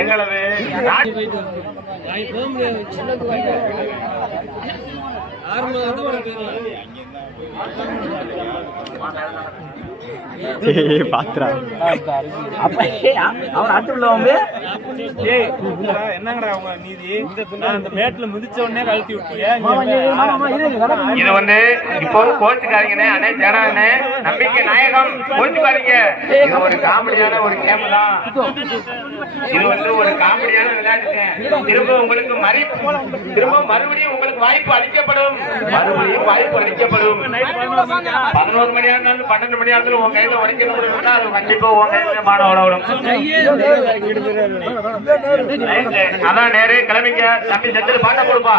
எங்களது பாத்திரா அவன் அட்டுள்ளவங்க என்னங்கடா அவங்க நீதி அந்த மேட்ல மிதிச்ச உடனே கழட்டி விட்டீங்க. இது வந்து இப்போ கோச்சுக்காரீங்கண்ணே அண்ணே ஜனாண்ணே நம்பிக்கை நாயகம் கோச்சுக்காரீங்க. இது ஒரு காமெடியான ஒரு கேம் தான். இது வந்து ஒரு காமெடியான விளையாட்டுங்க. திரும்ப உங்களுக்கு மறுபடியும் உங்களுக்கு வாய்ப்பு அளிக்கப்படும். மறுபடியும் வாய்ப்பு அளிக்கப்படும். 11 மணியா இருந்தாலும் 12 மணியா இருந்தாலும் உங்க கையில உடைக்கணும். அது கண்டிப்பா உங்க கையில மாணவரோட அதான் நேரே கிளம்பிங்க. தம்பி செத்துல பாட்ட கொடுப்பா.